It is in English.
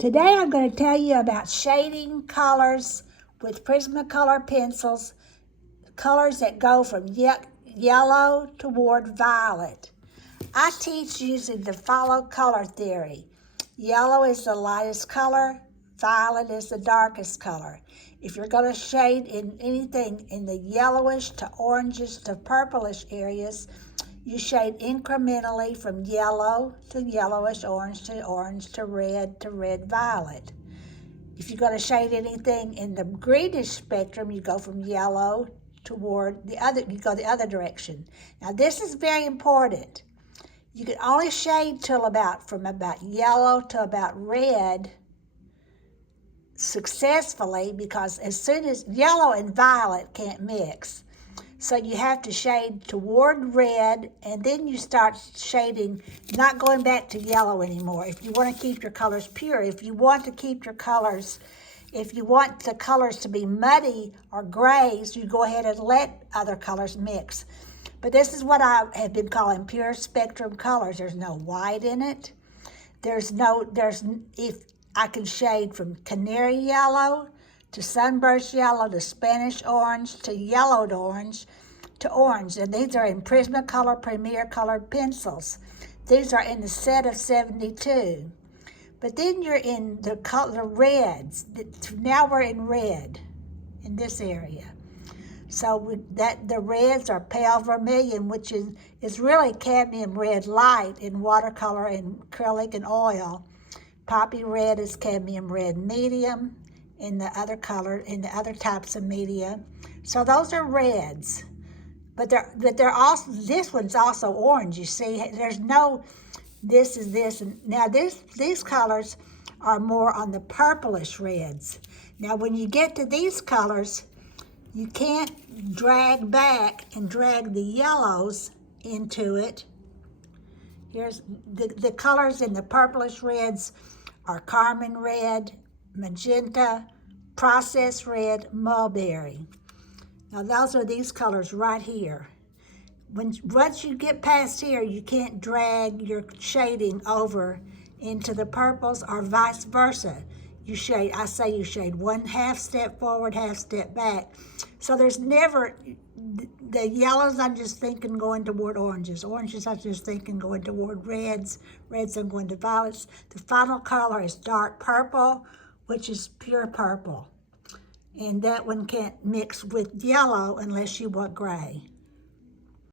Today I'm going to tell you about shading colors with Prismacolor pencils, colors that go from yellow toward violet. I teach using the follow color theory. Yellow is the lightest color, violet is the darkest color. If you're going to shade in anything in the yellowish to oranges to purplish areas, you shade incrementally from yellow to yellowish, orange to red, violet. If you're going to shade anything in the greenish spectrum, you go from yellow toward the other, you go the other direction. Now this is very important. You can only shade from about yellow to about red successfully, because as soon as yellow and violet can't mix. So you have to shade toward red, and then you start shading, not going back to yellow anymore. If you want to keep your colors pure, if you want the colors to be muddy or grays, you go ahead and let other colors mix. But this is what I have been calling pure spectrum colors. There's no white in it. If I can shade from canary yellow to sunburst yellow to Spanish orange to yellowed orange to orange. And these are in Prismacolor Premier Colored pencils. These are in the set of 72. But then you're in the reds. Now we're in red in this area. So the reds are pale vermilion, which is really cadmium red light in watercolor and acrylic and oil. Poppy red is cadmium red medium in the other types of media. So those are reds. But they're also, this one's also orange, you see. There's no, this is this. And now these colors are more on the purplish reds. Now when you get to these colors, you can't drag back and drag the yellows into it. Here's the colors in the purplish reds are carmine red, magenta, processed red, mulberry. Now those are these colors right here. Once you get past here, you can't drag your shading over into the purples or vice versa. You shade one half step forward, half step back. So there's never, the yellows I'm just thinking going toward oranges. Oranges I'm just thinking going toward reds. Reds I'm going to violets. The final color is dark purple, which is pure purple. And that one can't mix with yellow unless you want gray.